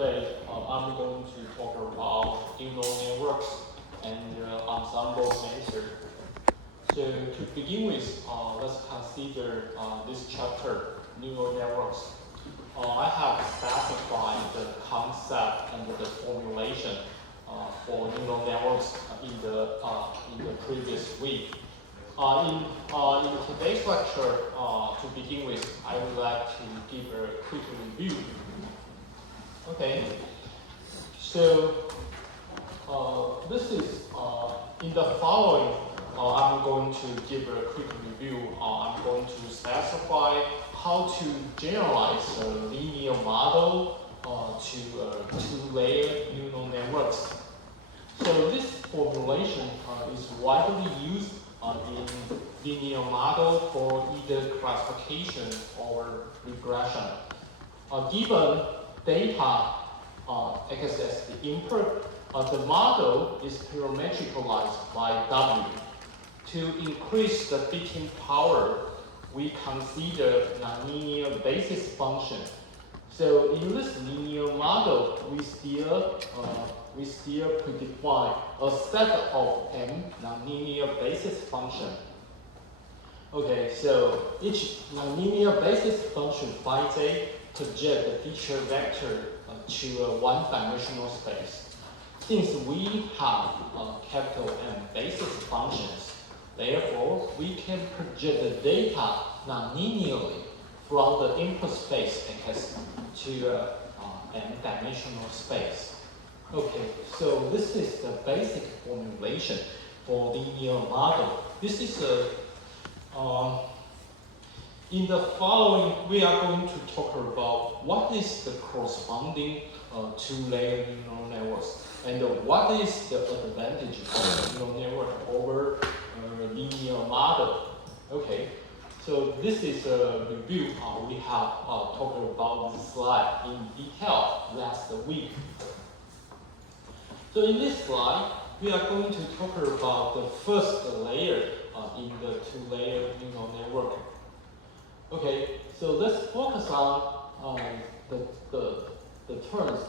today I'm going to talk about neural networks and ensemble method. So to begin with, let's consider this chapter, neural networks. I have specified the concept and the formulation for neural networks in the previous week. In today's lecture, to begin with, I would like to give a quick review. Okay, so this is in the following. I'm going to give a quick review. I'm going to specify how to generalize a linear model to two-layer neural networks. So this formulation is widely used in linear model for either classification or regression. Given data acts as the input, the model is parametricalized by W. To increase the fitting power, we consider nonlinear basis function. So in this linear model, we still predefine a set of n nonlinear basis function. Okay, so each nonlinear basis function phi j project the feature vector to a one-dimensional space. Since we have capital M basis functions, therefore we can project the data nonlinearly from the input space X to n-dimensional space. Okay, so this is the basic formulation for linear model. This is in the following, we are going to talk about what is the corresponding two-layer neural networks and what is the advantage of neural network over linear model. Okay, so this is a review. We have talked about this slide in detail last week. So in this slide, we are going to talk about the first layer in the two-layer neural network. Okay, so let's focus on the terms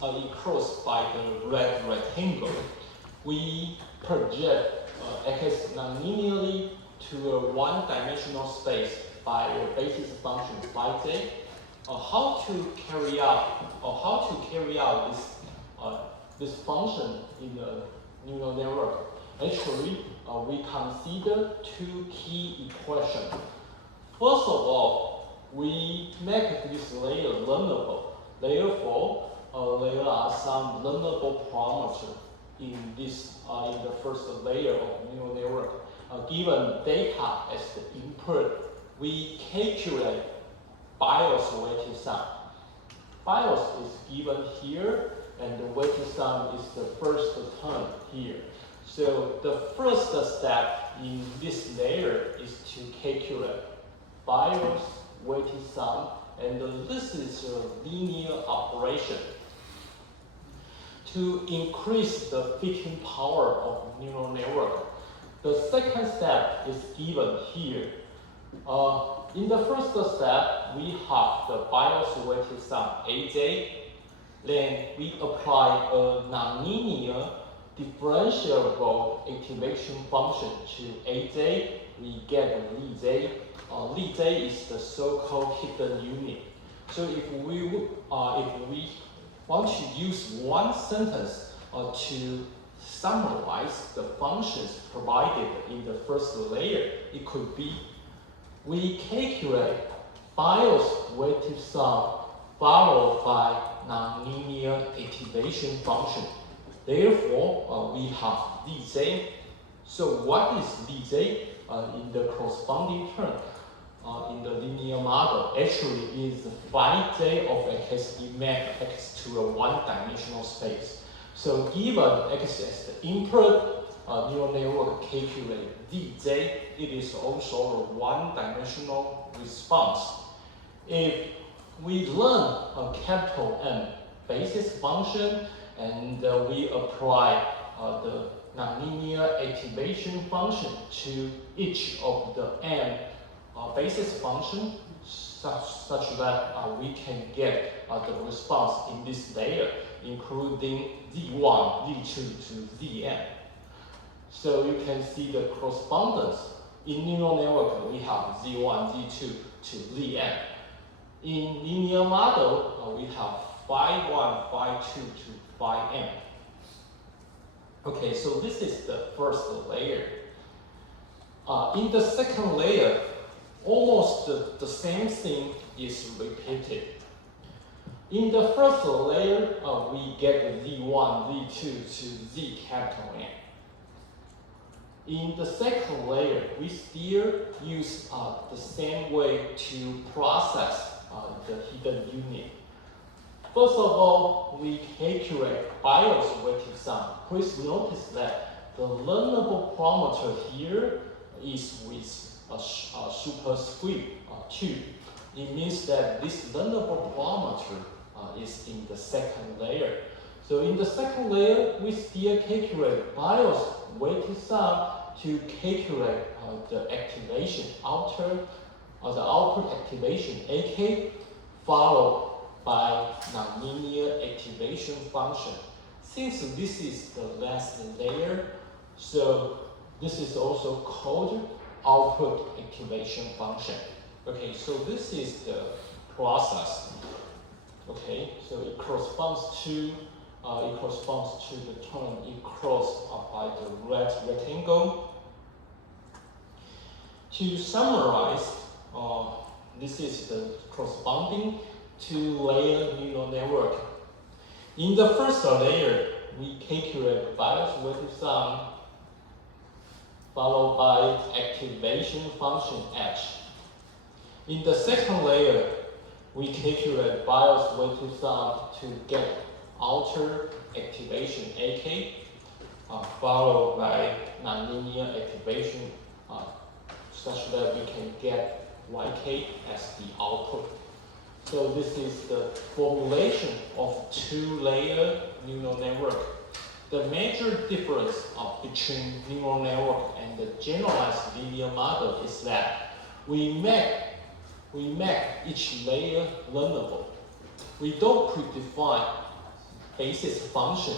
enclosed by the red rectangle. We project X nonlinearly to a one-dimensional space by a basis function phi j. How to carry out this function in the neural network? Actually, we consider two key equations. First of all, we make this layer learnable. Therefore, there are some learnable parameters in this in the first layer of neural network. Given data as the input, we calculate bias weighted sum. Bias is given here, and the weighted sum is the first term here. So the first step in this layer is to calculate bias weighted sum, and this is a linear operation. To increase the fitting power of neural network, the second step is given here. In the first step, we have the bias weighted sum Aj. Then we apply a nonlinear differentiable activation function to Aj. We get Lj. Lj is the so-called hidden unit. So if we want to use one sentence to summarize the functions provided in the first layer, it could be: we calculate bias weighted sum followed by nonlinear activation function. Therefore, we have Lj. So what is Lj in the corresponding term in the linear model? Actually, is phi j of X. We map X to a one-dimensional space. So given X as the input, neural network calculate Dj. It is also a one-dimensional response. If we learn a capital M basis function and we apply the nonlinear activation function to each of the n basis function such that we can get the response in this layer, including Z1, Z2 to Zn. So you can see the correspondence. In neural network, we have Z1, Z2 to Zn. In linear model, we have phi1, phi2 to phi m. Okay, so this is the first layer. In the second layer, almost the same thing is repeated. In the first layer, we get Z1, Z2 to Z capital N. In the second layer, we still use the same way to process the hidden unit. First of all, we calculate BIOS weighted sum. Please notice that the learnable parameter here is with a superscript 2. It means that this learnable parameter is in the second layer. So in the second layer, we still calculate BIOS weighted sum to calculate the activation the output activation AK, followed by nonlinear activation function. Since this is the last layer, so this is also called output activation function. Okay, so this is the process. Okay, so it corresponds to the term it crossed by the red rectangle. To summarize, this is the corresponding two-layer neural network. In the first layer, we calculate BIOS weighted sum followed by activation function H. In the second layer, we calculate BIOS weighted sum to get outer activation AK, followed by nonlinear activation such that we can get YK as the output. So this is the formulation of two-layer neural network. The major difference between neural network and the generalized linear model is that we make each layer learnable. We don't predefine basis function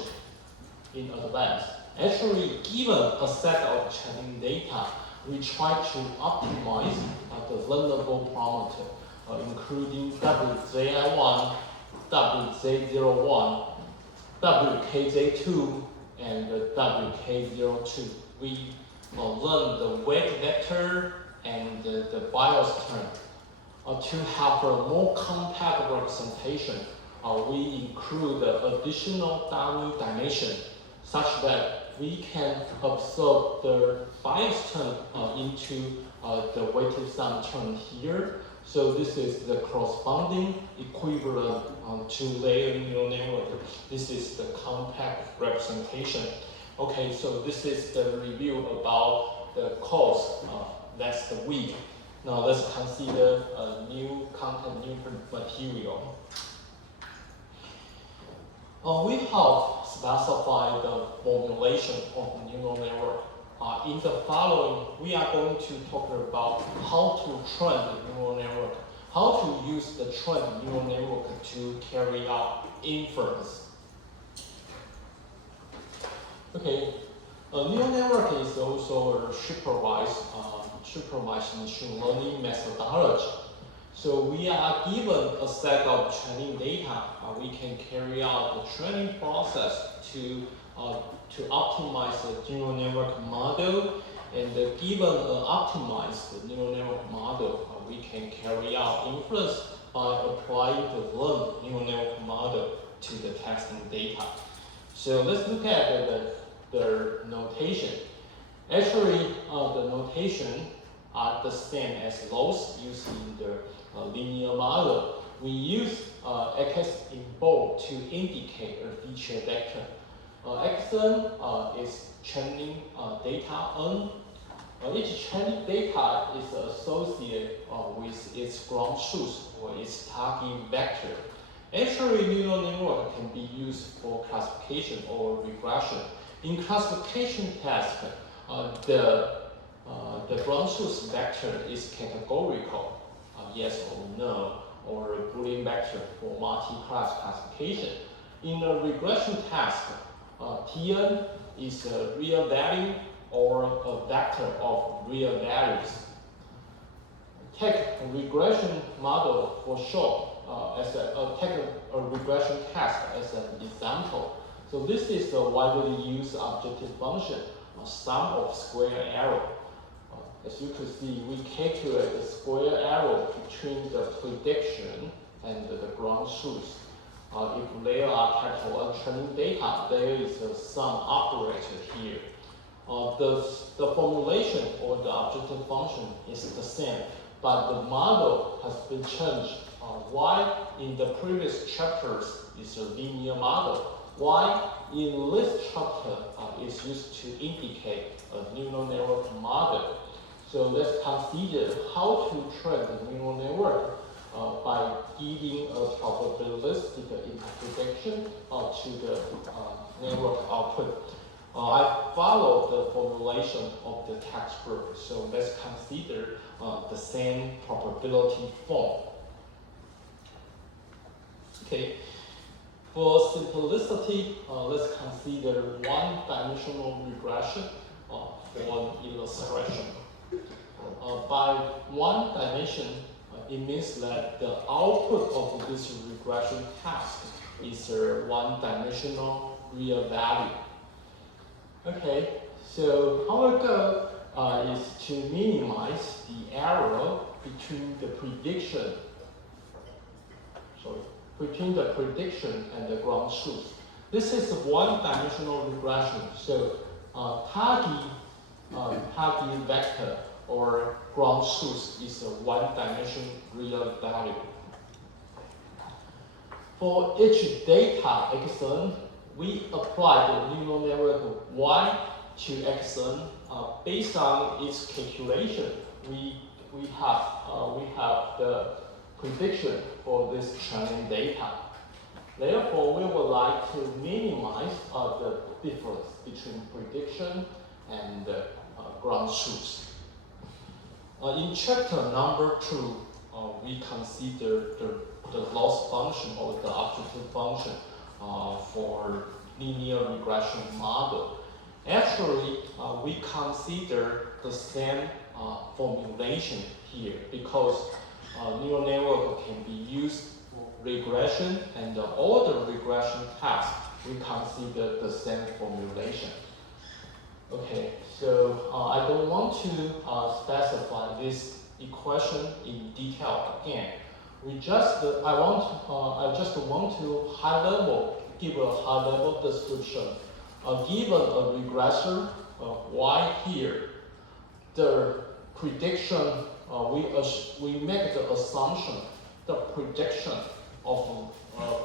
in advance. Actually, given a set of training data, we try to optimize the learnable parameter, including WZI1, WZ01, WKZ2, and WK02. We learn the weight vector and the BIOS term. To have a more compact representation, we include additional dummy dimension such that we can absorb the BIOS term into the weighted sum term here. So this is the corresponding equivalent two-layer neural network. This is the compact representation. Okay, so this is the review about the course last week. Now let's consider a new content, new material. We have specified the formulation of neural network. In the following, we are going to talk about how to train the neural network, how to use the trained neural network to carry out inference. Okay, a neural network is also a supervised machine learning methodology. So we are given a set of training data. We can carry out the training process to optimize the neural network model. And given an optimized neural network model, we can carry out inference by applying the learned neural network model to the testing data. So let's look at the notation. Actually, the notation are the same as those used in the linear model. We use x in bold to indicate a feature vector. Xn is training data n. Each training data is associated with its ground truth or its target vector. Actually, neural network can be used for classification or regression. In classification task, the ground truth vector is categorical, yes or no, or a Boolean vector for multi-class classification. In a regression task, Tn is a real value or a vector of real values. Take a regression model for short, take a regression task as an example. So this is a widely used objective function, a sum of square error. As you can see, we calculate the square error between the prediction and the ground truth. If there are capital N training data, there is a sum operator here. The formulation or the objective function is the same, but the model has been changed. Why in the previous chapters is a linear model? Why in this chapter is used to indicate a neural network model? So let's consider how to train the neural network by giving a probabilistic interpretation to the network output. I follow the formulation of the textbook, so let's consider the same probability form. Okay, for simplicity, let's consider one-dimensional regression for illustration. By one dimension, it means that the output of this regression task is a one-dimensional real value. Okay, so our goal is to minimize the error between the prediction and the ground truth. This is a one-dimensional regression. So target vector or ground truth is a one-dimension real value. For each data xn, we apply the neural network y to xn based on its calculation. We have the prediction for this training data. Therefore, we would like to minimize the difference between prediction and ground truth. In chapter number 2, we consider the loss function or the objective function for linear regression model. Actually, we consider the same formulation here because neural network can be used for regression, and all the regression tasks we consider the same formulation. Okay, so I don't want to specify this equation in detail again. I just want to give a high level description. Given a regressor y here, the prediction we make the assumption the prediction of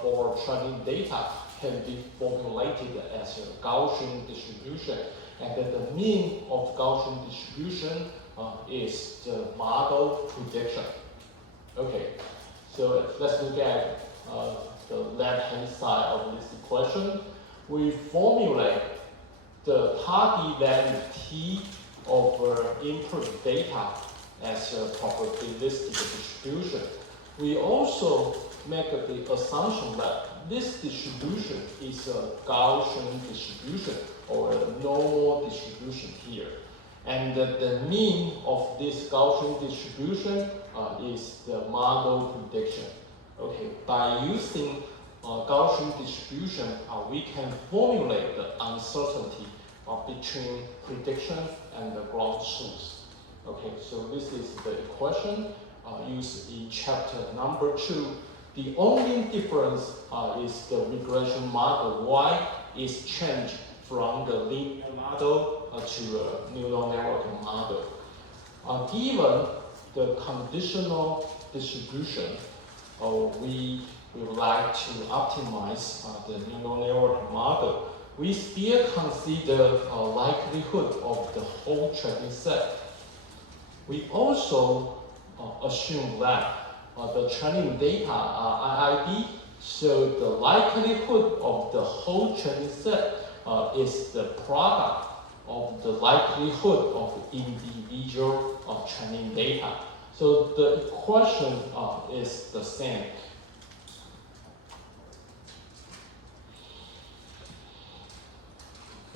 for training data can be formulated as a Gaussian distribution, and that the mean of Gaussian distribution is the model prediction. Okay, so let's look at the left-hand side of this equation. We formulate the target value t of input data as a probabilistic distribution. We also make the assumption that this distribution is a Gaussian distribution or a normal distribution here. And the mean of this Gaussian distribution is the model prediction. Okay, by using Gaussian distribution, we can formulate the uncertainty between prediction and the ground truth. Okay, so this is the equation used in chapter number 2. The only difference is the regression model y is changed from the linear model to a neural network model. Given the conditional distribution, we would like to optimize the neural network model. We still consider a likelihood of the whole training set. We also assume that the training data are IID, so the likelihood of the whole training set is the product of the likelihood of individual training data. So the equation is the same.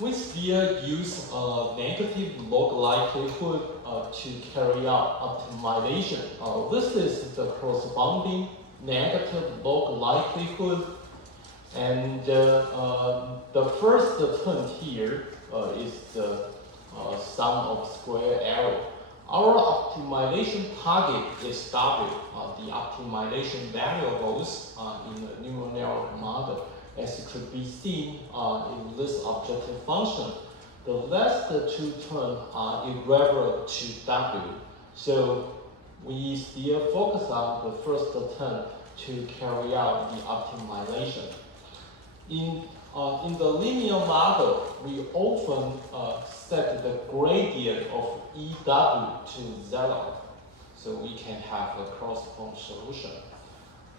We still use negative log likelihood to carry out optimization. This is the corresponding negative log likelihood, and the first term here is the sum of square error. Our optimization target is W, the optimization variables in the neural network model, as could be seen in this objective function. The last two terms are irregular to W, so we still focus on the first term to carry out the optimization. In the linear model, we often set the gradient of EW to 0, so we can have a closed-form solution.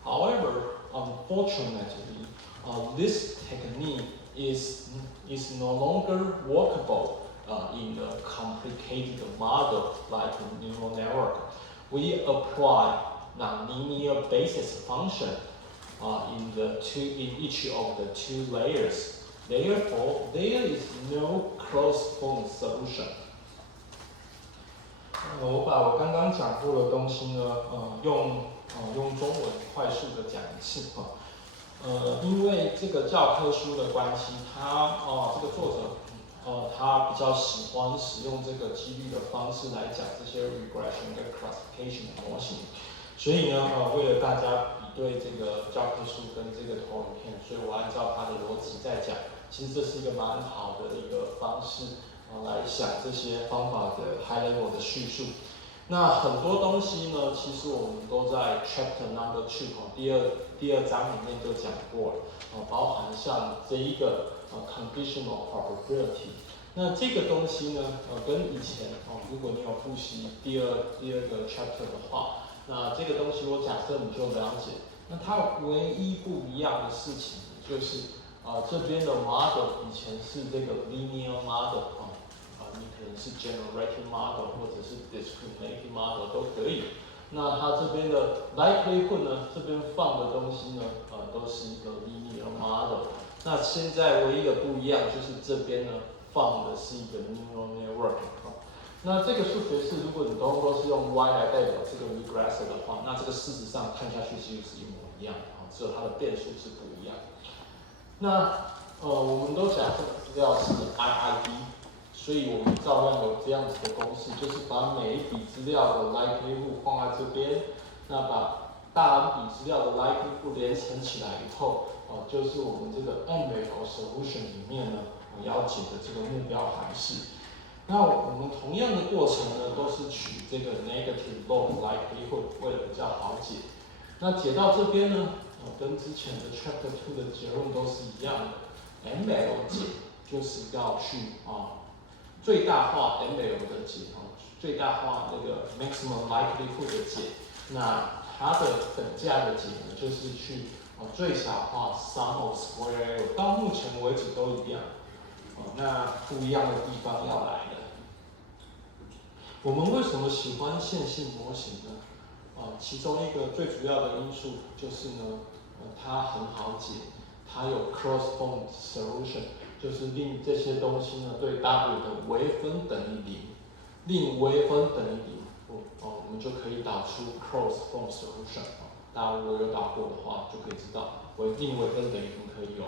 However, unfortunately, this technique is no longer workable in a complicated model like a neural network. We apply nonlinear basis function in each of the two layers. Therefore, there is no closed-form solution. 我把我刚刚讲过的东西呢，用中文快速的讲一次哈。因为这个教科书的关系，这个作者他比较喜欢使用这个几率的方式来讲这些 regression 跟 classification 的模型，所以呢，为了大家比对这个教科书跟这个投影片，所以我按照它的逻辑在讲。其实这是一个蛮好的一个方式来想这些方法的 high level 的叙述。那很多东西呢，其实我们都在 chapter number 2第二章里面就讲过了，包含像这一个conditional probability。那这个东西呢，跟以前如果你有复习第二个 chapter 的话，那这个东西我假设你就了解。那它唯一不一样的事情就是这边的 model 以前是这个 linear model 你可能是 generative model 或者是 discriminative model 都可以。那它这边的 likelihood 呢，这边放的东西呢，都是一个 linear model。那现在唯一的不一样就是这边呢放的是一个 neural network。那这个数学式，如果你都是用 y 来代表这个 regressor 的话，那这个事实上看下去其实是一模一样的，只有它的变数是不一样。那我们都假设资料是 IID， 所以我们照样有这样子的公式，就是把每一笔资料的 likelihood 放在这边，那把大 N 笔资料的 likelihood 连乘起来以后，就是我们这个 ML solution 里面呢，要解的这个目标函式。那我们同样的过程呢，都是取这个 negative log likelihood， 为了比较好解。那解到这边呢，跟之前的 chapter 2的结论都是一样的。ML 解就是要去最大化 ML 的解，最大化那个 maximum likelihood 的解。那它的等价的解呢，就是去最小化 sum of square error。到目前为止都一样。那不一样的地方要来了。我们为什么喜欢线性模型呢？其中一个最主要的因素就是呢，它很好解，它有 closed-form solution， 就是令这些东西呢对 W 的微分等于0，令微分等于0，我们就可以导出 closed-form solution。大家如果有导过的话，就可以知道，令微分等于0可以有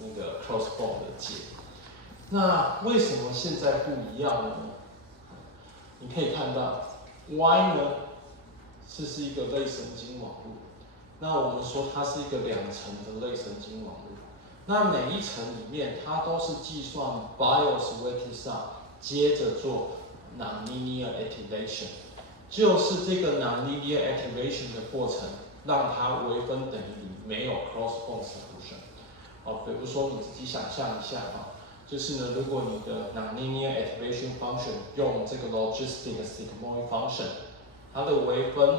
那个 closed-form 的解。那为什么现在不一样了呢？你可以看到 Y 呢是一个类神经网络，那我们说它是一个2层的类神经网络。那每一层里面它都是计算 BIOS weighted sum， 接着做 nonlinear activation， 就是这个 nonlinear activation 的过程让它微分等于0，没有 closed-form solution。比如说你自己想象一下就是呢，如果你的 nonlinear activation function 用这个 logistic sigmoid function， 它的微分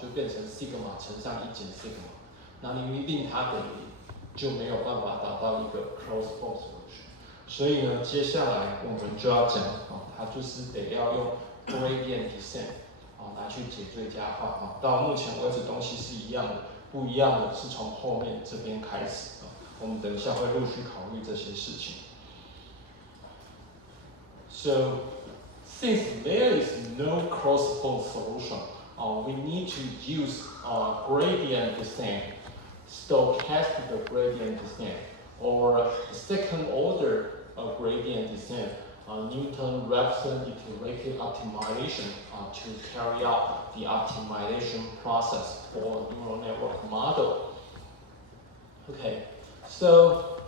就变成 sigma 乘上1减 sigma， 那你令它等于0，就没有办法达到一个 closed-form solution。所以呢，接下来我们就要讲它就是得要用 gradient descent 来去解最佳化到目前为止东西是一样的，不一样的是从后面这边开始我们等一下会陆续考虑这些事情。So since there is no closed-form solution, we need to use gradient descent, stochastic gradient descent, or second-order gradient descent, Newton-Raphson iterated optimization to carry out the optimization process for neural network model. Okay, so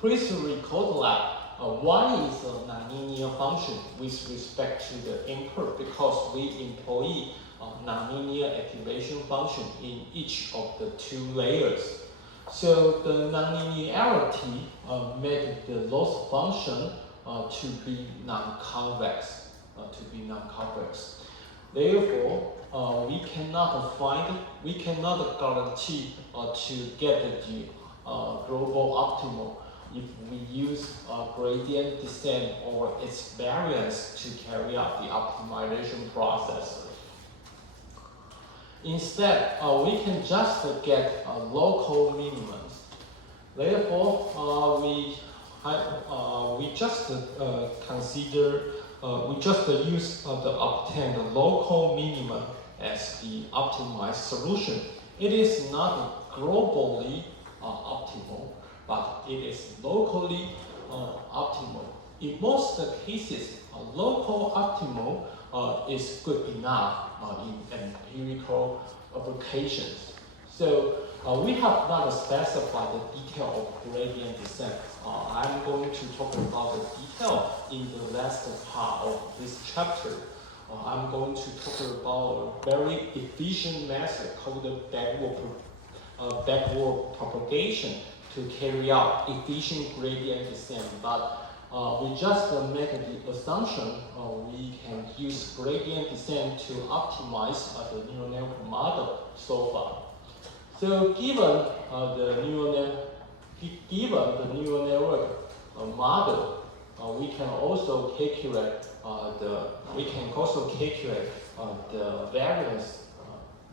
please recall that one is a nonlinear function with respect to the input because we employ nonlinear activation function in each of the two layers. So the nonlinearity made the loss function to be non-convex. Therefore, we cannot guarantee to get the global optimal if we use gradient descent or its variance to carry out the optimization process. Instead, we can just get local minimums. Therefore, we just use the obtained local minimum as the optimized solution. It is not globally optimal, but it is locally optimal. In most cases, local optimal is good enough in empirical applications. So we have not specified the detail of gradient descent. I'm going to talk about the detail in the last part of this chapter. I'm going to talk about a very efficient method called backward propagation to carry out efficient gradient descent. But we just make the assumption we can use gradient descent to optimize the neural network model so far. So given the neural network model, we can also calculate the variance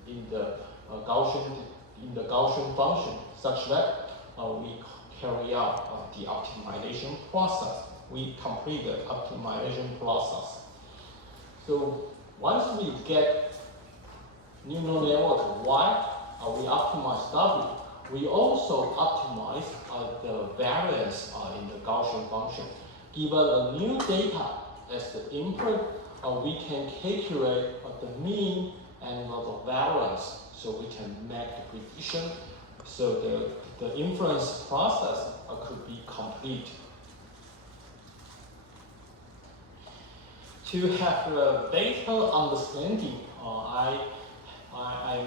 in the Gaussian function such that we carry out the optimization process. We complete the optimization process. So once we get neural network Y, we optimize W. We also optimize the variance in the Gaussian function. Given a new data as the input, we can calculate the mean and the variance, so we can make the prediction. So the inference process could be complete. To have a better understanding, I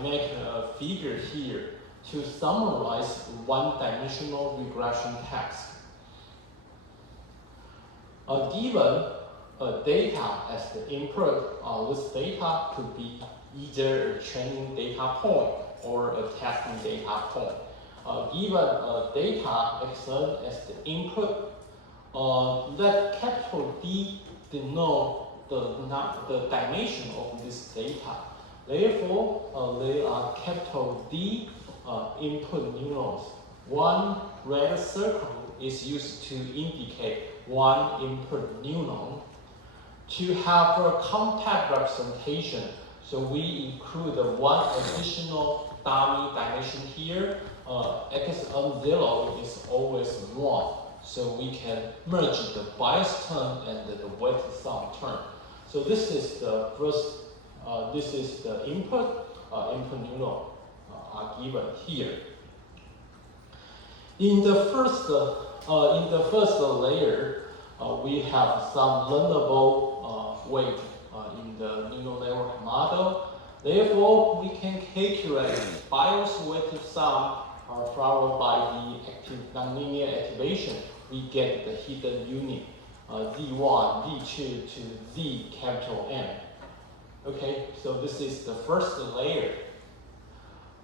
make a figure here to summarize one-dimensional regression task. Given data as the input, this data could be either a training data point or a testing data point. Given data xn as the input, let capital D denote the dimension of this data. Therefore, there are capital D input neurons. One red circle is used to indicate one input neuron. To have a compact representation, so we include one additional dummy dimension here. Xn0 is always 1, so we can merge the bias term and the weighted sum term. So this is the first. This is the input neuron are given here. In the first layer, we have some learnable weight in the neural network model. Therefore, we can calculate BIOS weighted sum followed by the nonlinear activation. We get the hidden unit Z1, Z2 to Z capital N. Okay, so this is the first layer.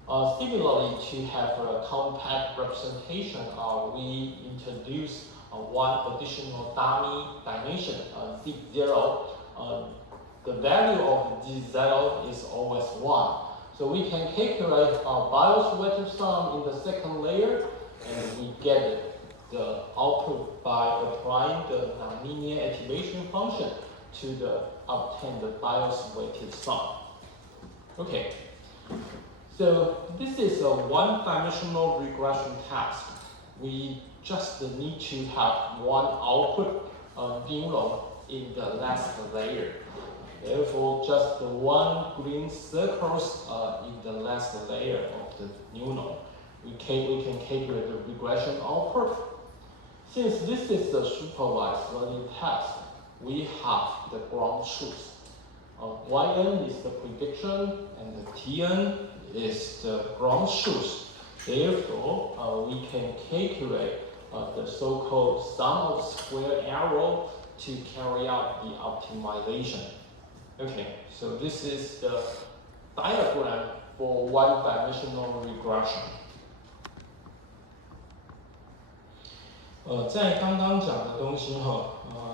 Similarly, to have a compact representation, we introduce one additional dummy dimension, z0. The value of z0 is always 1. So we can calculate BIOS vector sum in the second layer, and we get the output by applying the nonlinear activation function to obtain the BIOS weighted sum. Okay, so this is a one-dimensional regression task. We just need to have one output neuron in the last layer. Therefore, just one green circles in the last layer of the neuron. We can calculate the regression output. Since this is a supervised learning task, we have the ground truth. Yn is the prediction, and the Tn is the ground truth. Therefore, we can calculate the so-called sum of square error to carry out the optimization. Okay, so this is the diagram for one-dimensional regression. 在刚刚讲的东西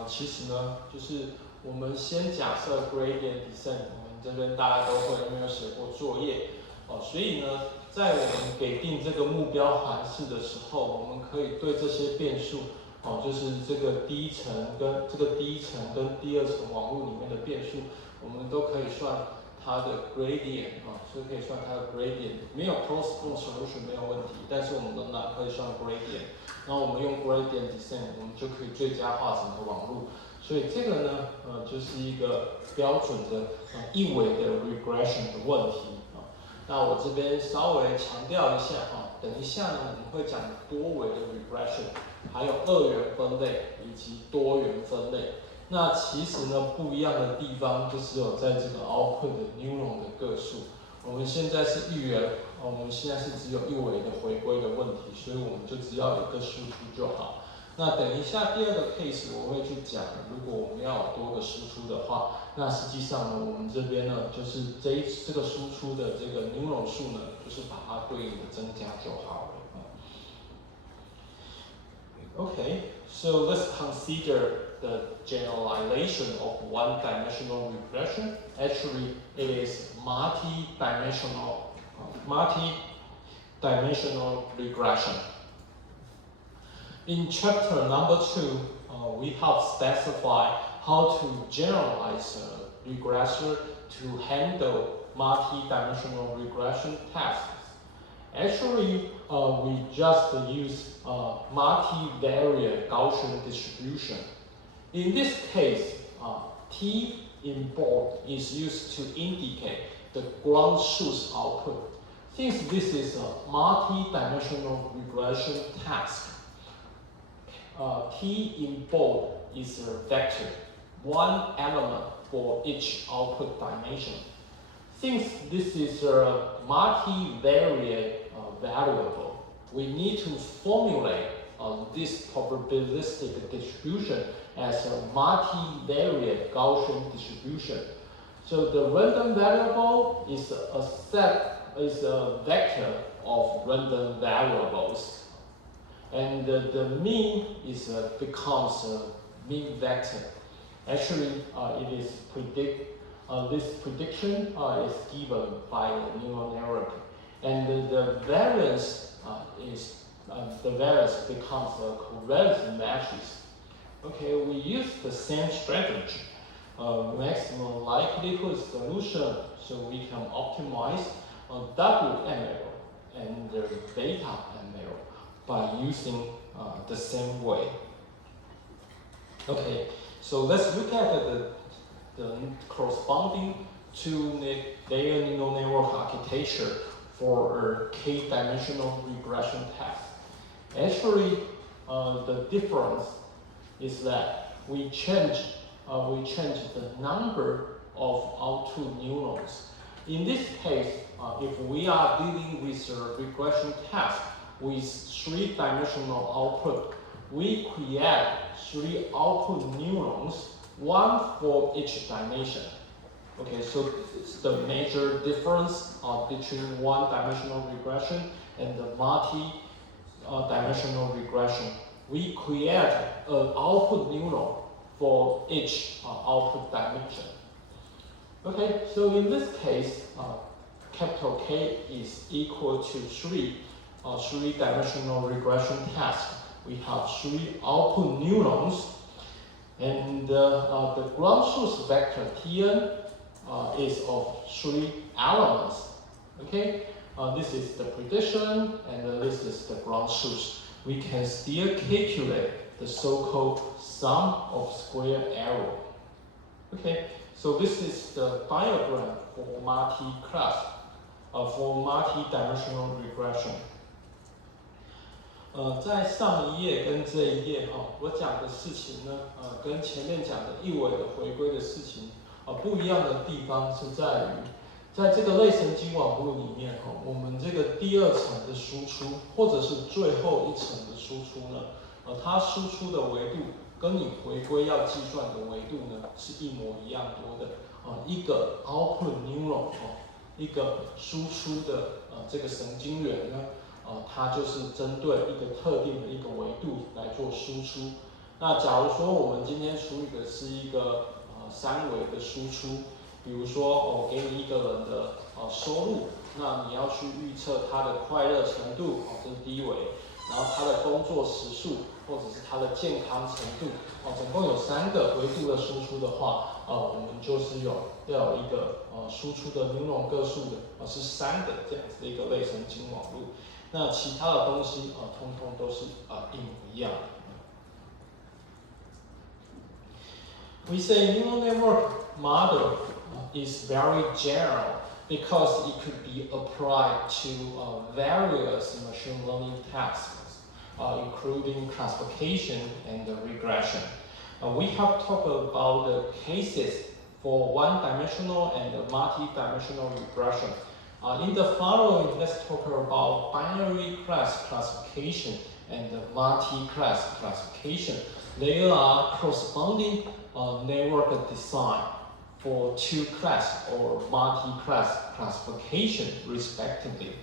其实呢，就是我们先假设 gradient descent， 我们这边大家都会，因为有写过作业所以呢，在我们给定这个目标函数的时候，我们可以对这些变数就是这个第一层跟第二层网络里面的变数，我们都可以算它的 gradient 所以可以算它的 gradient， 没有 closed form solution 没有问题，但是我们仍然可以算 gradient， 然后我们用 gradient descent， 我们就可以最佳化整个网络。所以这个呢，就是一个标准的一维的 regression 的问题那我这边稍微强调一下等一下呢，我们会讲多维的 regression， 还有二元分类以及多元分类。那其实呢，不一样的地方就只有在这个 output 的 neuron 的个数。我们现在是一元，我们现在是只有一维的回归的问题，所以我们就只要一个输出就好。那等一下第二个 case 我会去讲，如果我们要有多个输出的话，那实际上呢，我们这边呢，就是这个输出的这个 neuron 数呢，就是把它对应的增加就好了。Okay, so let's consider the generalization of one-dimensional regression. Actually, it is multi-dimensional regression. In chapter number 2, we have specified how to generalize a regressor to handle multi-dimensional regression tasks. Actually, we just use multivariate Gaussian distribution. In this case, T in bold is used to indicate the ground truth output. Since this is a multi-dimensional regression task, T in bold is a vector, one element for each output dimension. Since this is a multivariate variable, we need to formulate this probabilistic distribution as a multivariate Gaussian distribution. So the random variable is a vector of random variables. And the mean becomes a mean vector. Actually, it is this prediction is given by the neural network, and the variance becomes a covariance matrix. Okay, we use the same strategy, maximum likelihood solution, so we can optimize WML and the beta ML by using the same way. Okay, so let's look at the corresponding two-layer neural network architecture for a k-dimensional regression task. Actually, the difference is that we change the number of output neurons. In this case, if we are dealing with a regression task with three-dimensional output, we create three output neurons, one for each dimension. Okay, so it's the major difference between one-dimensional regression and the multi-dimensional regression. We create an output neuron for each output dimension. Okay, so in this case, capital K is equal to three-dimensional regression task. We have 3 output neurons, and the ground truth vector Tn is of 3 elements. Okay, this is the prediction, and this is the ground truth. We can still calculate the so-called sum of square error. Okay, so this is the diagram for multi-dimensional regression. 在上一页跟这一页我讲的事情呢，跟前面讲的一维的回归的事情不一样的地方是在于，在这个类神经网络里面我们这个第2层的输出，或者是最后一层的输出呢，它输出的维度跟你回归要计算的维度呢是一模一样多的。一个 output neuron 一个输出的这个神经元呢，它就是针对一个特定的一个维度来做输出。那假如说我们今天处理的是一个3维的输出，比如说我给你一个人的收入，那你要去预测他的快乐程度，这是第1维，然后他的工作时数，或者是他的健康程度，总共有3个维度的输出的话，我们就是要有一个输出的neuron个数的是3个这样子的一个类神经网络。那其他的东西通通都是一模一样的。We say neural network model is very general because it could be applied to various machine learning tasks, including classification and regression. We have talked about the cases for one-dimensional and multi-dimensional regression. In the following, let's talk about binary class classification and multi-class classification. They are corresponding network design for 2-class or multi-class classification, respectively.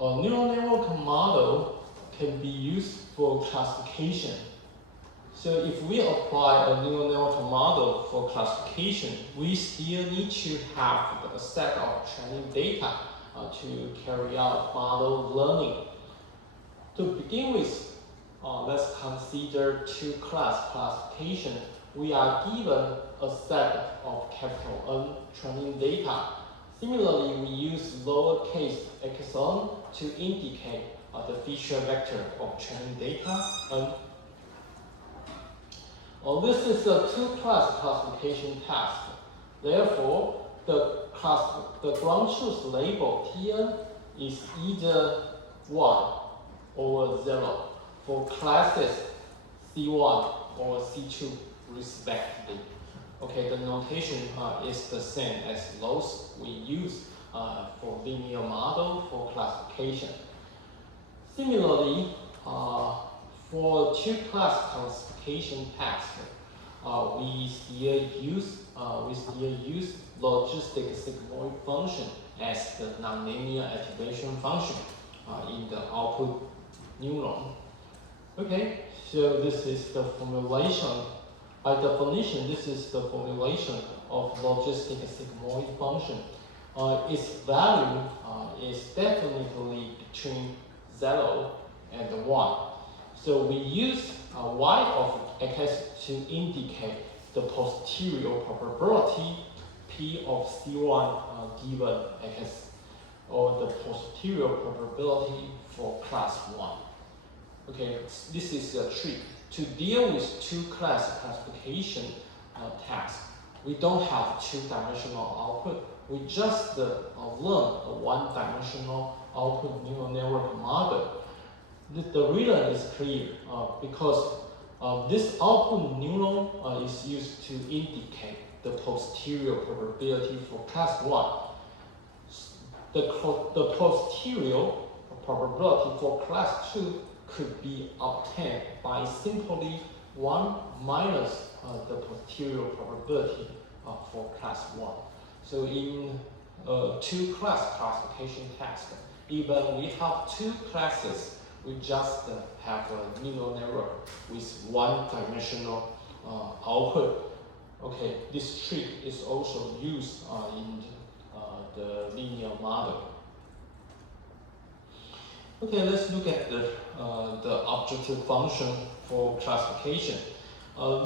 A neural network model can be used for classification. So if we apply a neural network model for classification, we still need to have a set of training data to carry out model learning. To begin with, let's consider 2-class classification. We are given a set of capital N training data. Similarly, we use lowercase xn to indicate the feature vector of training data N. This is a 2-class classification task. Therefore, the ground truth label Tn is either 1 or 0 for classes C1 or C2 respectively. Okay, the notation is the same as those we use for linear model for classification. Similarly, for 2-class classification task, we still use logistic sigmoid function as the nonlinear activation function in the output neuron. Okay, so this is the formulation. By definition, this is the formulation of logistic sigmoid function. Its value is definitely between 0 and 1. So we use y of x to indicate the posterior probability p of C1 given x, or the posterior probability for class 1. Okay, this is a trick. To deal with 2-class classification task, we don't have 2-dimensional output. We just learn a 1-dimensional output neural network model. The reason is clear because this output neuron is used to indicate the posterior probability for class 1. The posterior probability for class 2 could be obtained by simply 1 minus the posterior probability for class 1. So in 2-class classification test, even we have 2 classes, we just have a neural network with 1-dimensional output. Okay, this trick is also used in the linear model. Okay, let's look at the objective function for classification.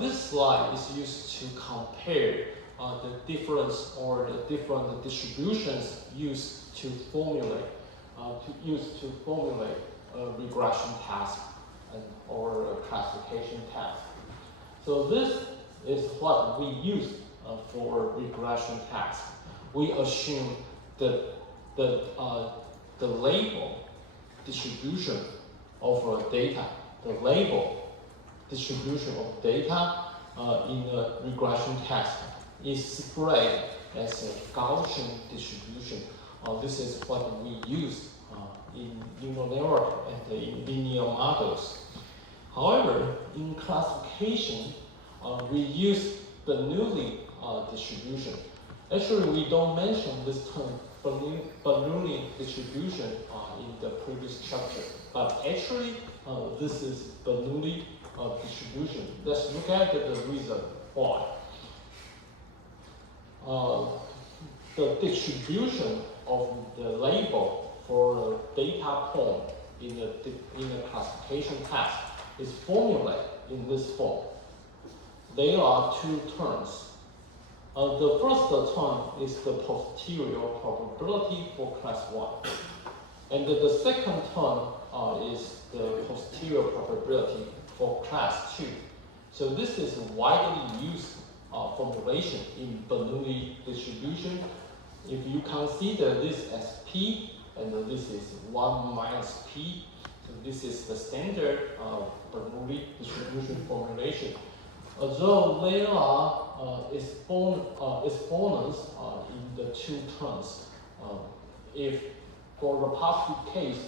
This slide is used to compare the difference or the different distributions used to formulate a regression task or a classification task. So this is what we use for regression task. We assume that the label distribution of data, the label distribution of data in a regression task is spread as a Gaussian distribution. This is what we use in neural network and in linear models. However, in classification, we use Bernoulli distribution. Actually, we don't mention this term Bernoulli distribution in the previous chapter, but actually this is Bernoulli distribution. Let's look at the reason why. The distribution of the label for a data point in a classification task is formulated in this form. There are 2 terms. The first term is the posterior probability for class 1. And the second term is the posterior probability for class 2. So this is widely used formulation in Bernoulli distribution. If you consider this as P, and this is 1 minus P, so this is the standard Bernoulli distribution formulation. Although there are exponents in the 2 terms. If for the positive case,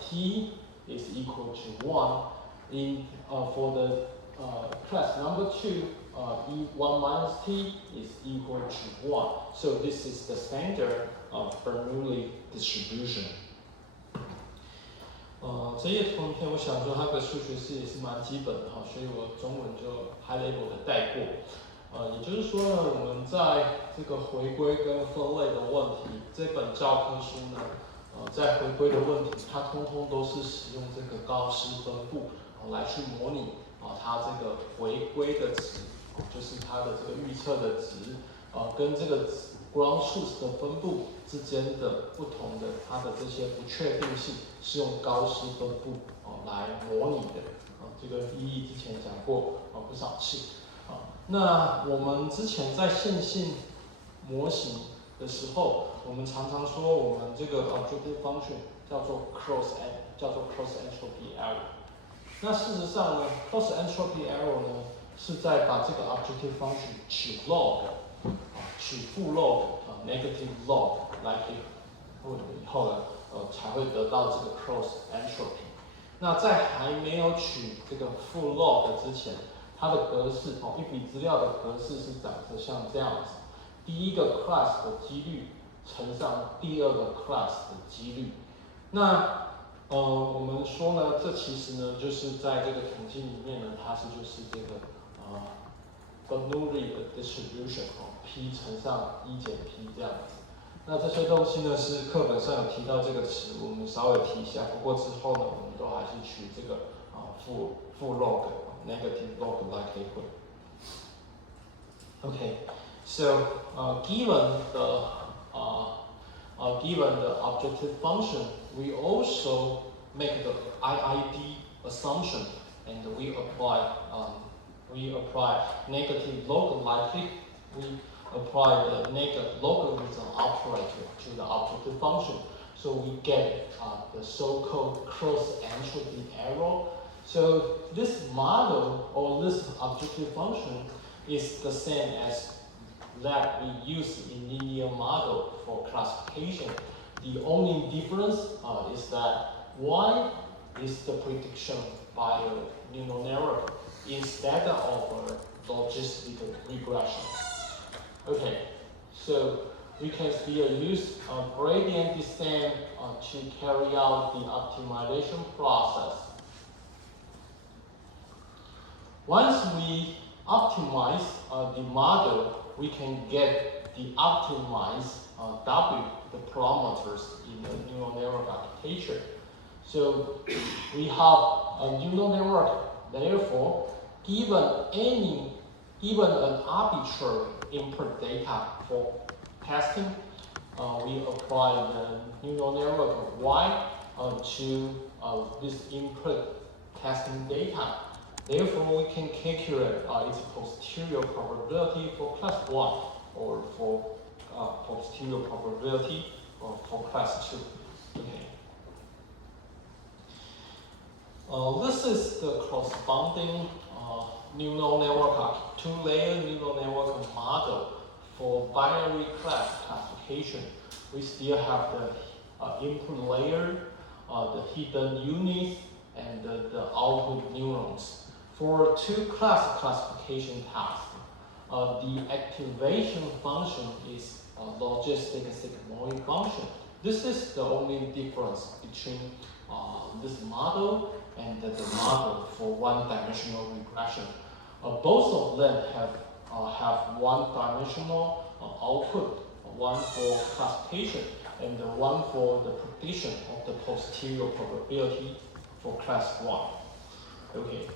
T is equal to 1, for the class number 2, E1 minus T is equal to 1. So this is the standard Bernoulli distribution. 这页图片我想说它的数学式也是蛮基本的哈，所以我中文就 high level 的带过。也就是说呢，我们在这个回归跟分类的问题，这本教科书呢，在回归的问题，它通通都是使用这个高斯分布来去模拟它这个回归的值，就是它的这个预测的值，跟这个 ground truth 的分布之间的不同的它的这些不确定性，是用高斯分布来模拟的。这个意义之前讲过不少次。那我们之前在线性模型的时候，我们常常说我们这个 objective function 叫做 cross entropy error。那事实上呢 ，cross entropy error 呢是在把这个 objective function 取 log， 取负 log negative log 来给以后呢，才会得到这个 cross entropy。那在还没有取这个负 log 之前，它的格式一笔资料的格式是长得像这样子：第一个 class 的几率乘上第二个 class 的几率。那我们说呢，这其实呢就是在这个统计里面呢，它就是这个Bernoulli 的 distribution P 乘上1减 P 这样子。那这些东西呢是课本上有提到这个词，我们稍微提一下。不过之后呢，我们都还是取这个负 log negative log 来可以混。Okay, so given the objective function, we also make the IID assumption, and we apply negative log likely. We apply the negative logarithm operator to the objective function, so we get the so-called cross entropy error. So this model or this objective function is the same as that we use in linear model for classification. The only difference is that y is the prediction by a neural network instead of logistical regression. Okay, so we can still use gradient descent to carry out the optimization process. Once we optimize the model, we can get the optimized W, the parameters in the neural network architecture. So we have a neural network. Therefore, given an arbitrary input data for testing, we apply the neural network Y to this input testing data. Therefore, we can calculate its posterior probability for class 1 or for posterior probability for class 2. Okay. This is the corresponding neural network, two-layer neural network model for binary classification. We still have the input layer, the hidden units, and the output neurons. For two-class classification tasks, the activation function is a logistic sigmoid function. This is the only difference between this model and the model for one-dimensional regression. Both of them have one-dimensional output, one for classification and one for the prediction of the posterior probability for class 1. Okay,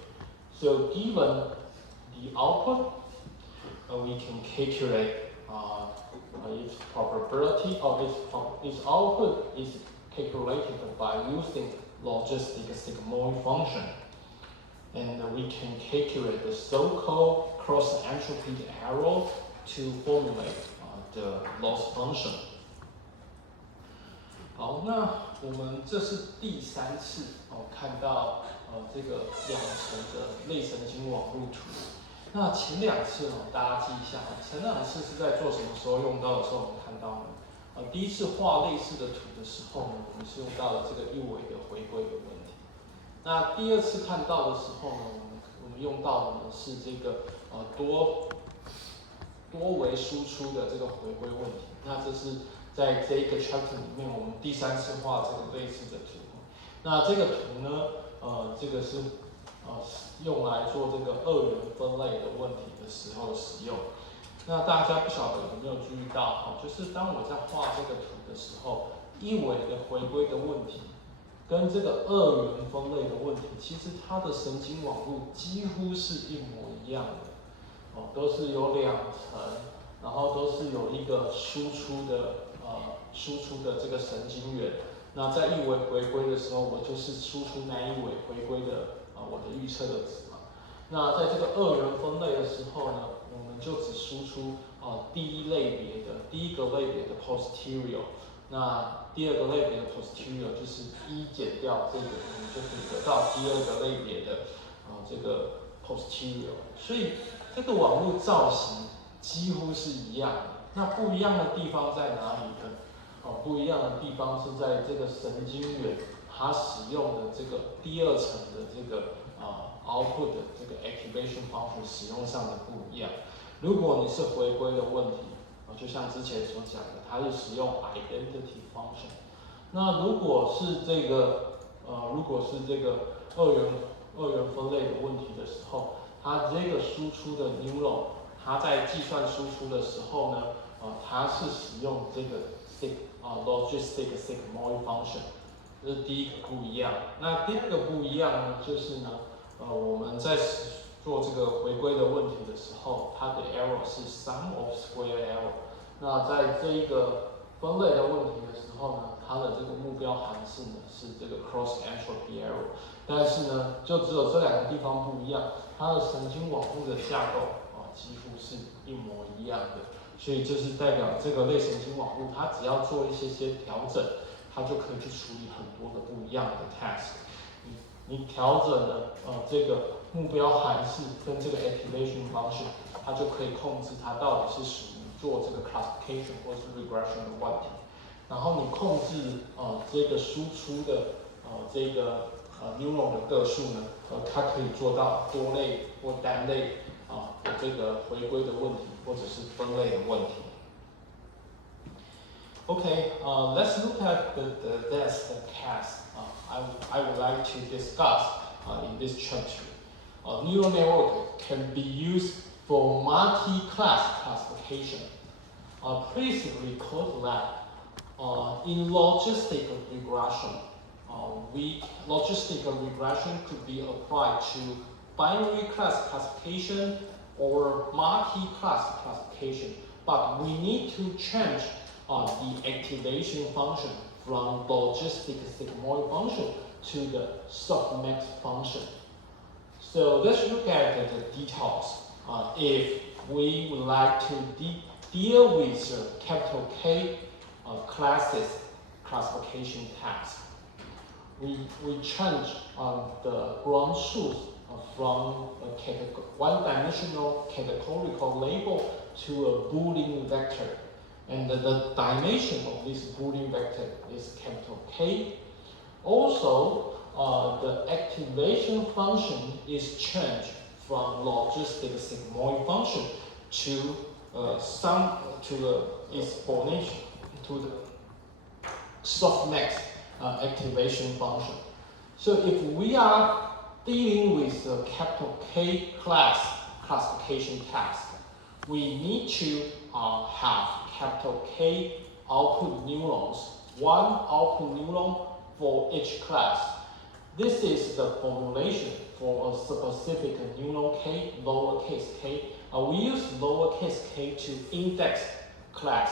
so given the output, we can calculate its probability, or its output is calculated by using logistic sigmoid function. And we can calculate the so-called cross-entropy error to formulate the loss function. 好，那我们这是第3次看到这个2层的类神经网络图。那前2次大家记一下，前2次是在做什么时候用到的时候，我们看到呢？第一次画类似的图的时候呢，我们是用到了这个一维的回归的问题。那第2次看到的时候呢，我们用到的呢是这个多维输出的这个回归问题。那这是在这个 chapter 里面，我们第3次画这个类似的图。那这个图呢，这个是用来做这个2元分类的问题的时候使用。那大家不晓得有没有注意到，就是当我在画这个图的时候，一维的回归的问题跟这个2元分类的问题，其实它的神经网络几乎是一模一样的，都是有2层，然后都是有一个输出的这个神经元。那在一维回归的时候，我就是输出那一维回归的我的预测的值嘛。那在这个2元分类的时候呢，我们就只输出第一个类别的 posterior， 那第2个类别的 posterior 就是1减掉这个，我们就可以得到第2个类别的这个 posterior。所以这个网络造型几乎是一样的。那不一样的地方在哪里呢？不一样的地方是在这个神经元它使用的这个第2层的这个output 的这个 activation function 使用上的不一样。如果你是回归的问题，就像之前所讲的，它是使用 identity function。那如果是这个二元分类的问题的时候，它这个输出的 neuron， 它在计算输出的时候呢，它是使用这个logistic sigmoid function， 这是第一个不一样。那第2个不一样呢，就是呢，我们在做这个回归的问题的时候，它的 error 是 sum of square error。那在这一个分类的问题的时候呢，它的这个目标函数呢是这个 cross entropy error。但是呢，就只有这2个地方不一样，它的神经网络的架构几乎是一模一样的。所以就是代表这个类神经网络，它只要做一些调整，它就可以去处理很多的不一样的 task。你调整了这个目标函数跟这个 activation function， 它就可以控制它到底是属于做这个 classification 或是 regression 的问题。然后你控制这个输出的这个neuron 的个数呢，它可以做到多类或单类这个回归的问题或者是分类的问题。Okay, let's look at the next case I would like to discuss in this chapter. Neural network can be used for multi-class classification. Please recall that in logistical regression, logistical regression could be applied to binary class classification or multi-class classification, but we need to change the activation function from logistic sigmoid function to the softmax function. So let's look at the details. If we would like to deal with capital K classes classification task, we change the ground truth from a one-dimensional categorical label to a Boolean vector. And the dimension of this Boolean vector is capital K. Also, the activation function is changed from logistic sigmoid function to the exponential to the softmax activation function. So if we are dealing with the capital K class classification task, we need to have capital K output neurons, one output neuron for each class. This is the formulation for a specific neuron K, lowercase k. We use lowercase k to index class,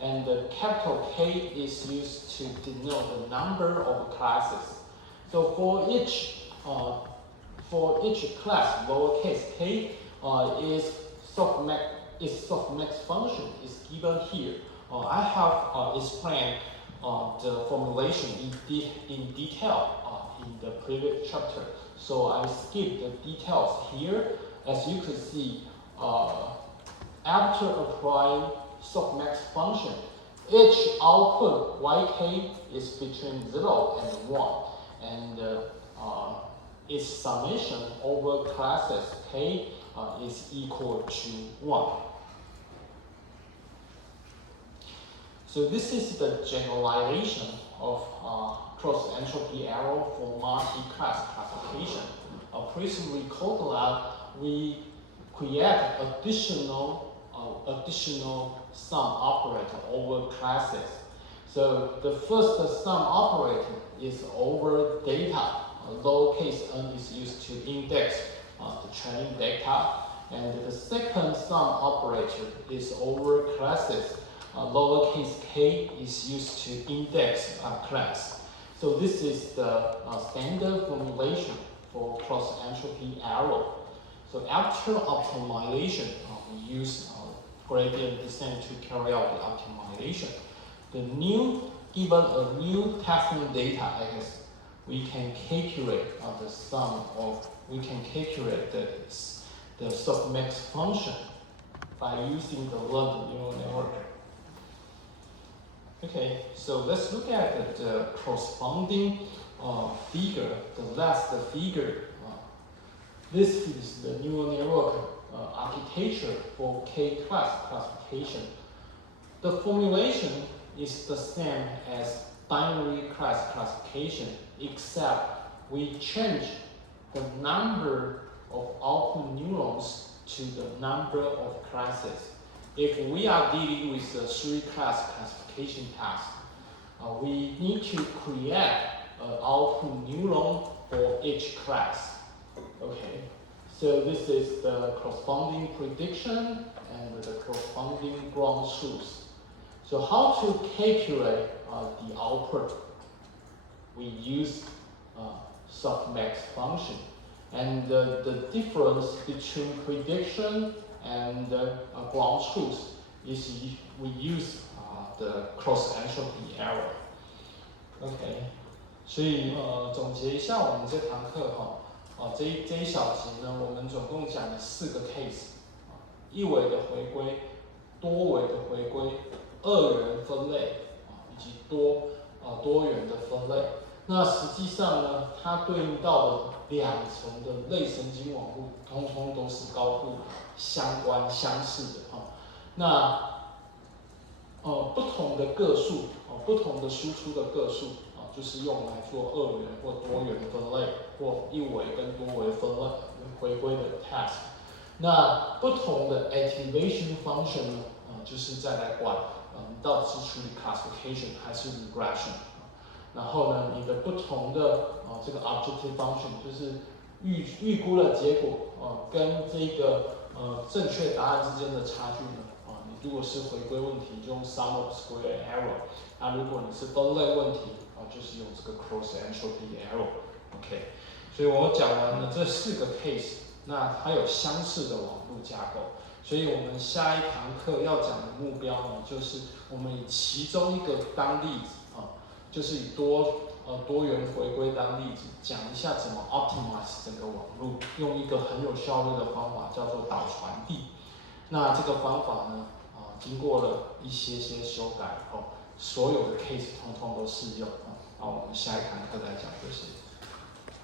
and the capital K is used to denote the number of classes. So for each class, lowercase k is softmax function is given here. I have explained the formulation in detail in the previous chapter, so I skipped the details here. As you can see, after applying softmax function, each output yk is between 0 and 1, and its summation over classes k is equal to 1. So this is the generalization of cross entropy error for multi-class classification. Please recall that we create additional sum operator over classes. So the first sum operator is over data. Lowercase n is used to index the training data, and the second sum operator is over classes. Lowercase k is used to index a class. So this is the standard formulation for cross entropy error. So after optimization, we use gradient descent to carry out the optimization. Given a new testing data X, we can calculate the softmax function by using the learned neural network. Okay, so let's look at the corresponding figure, the last figure. This is the neural network architecture for K-class classification. The formulation is the same as binary class classification, except we change the number of output neurons to the number of classes. If we are dealing with a three-class classification task, we need to create an output neuron for each class. Okay, so this is the corresponding prediction and the corresponding ground truth. So how to calculate the output? We use softmax function, and the difference between prediction and ground truth is we use the cross entropy error. OK， 所以总结一下我们这堂课这一小集呢，我们总共讲了4个 case， 一维的回归、多维的回归、二元分类以及多元的分类。那实际上呢，它对应到的2层的类神经网络，通通都是高度相关相似的那不同的个数不同的输出的个数就是用来做2元或多元分类，或1维跟多维分类回归的 task。那不同的 activation function 呢，就是再来管你到底是处理 classification 还是 regression。然后呢，你的不同的这个 objective function 就是预估的结果跟这个正确答案之间的差距呢你如果是回归问题，就用 sum of square error。那如果你是分类问题就是用这个 cross entropy error。OK， 所以我讲完了这4个 case， 那它有相似的网络架构。所以我们下一堂课要讲的目标呢，就是我们以其中一个当例子就是以多元回归当例子，讲一下怎么 optimize 整个网络，用一个很有效率的方法叫做导传递。那这个方法呢，经过了一些修改所有的 case 通通都适用那我们下一堂课来讲这些。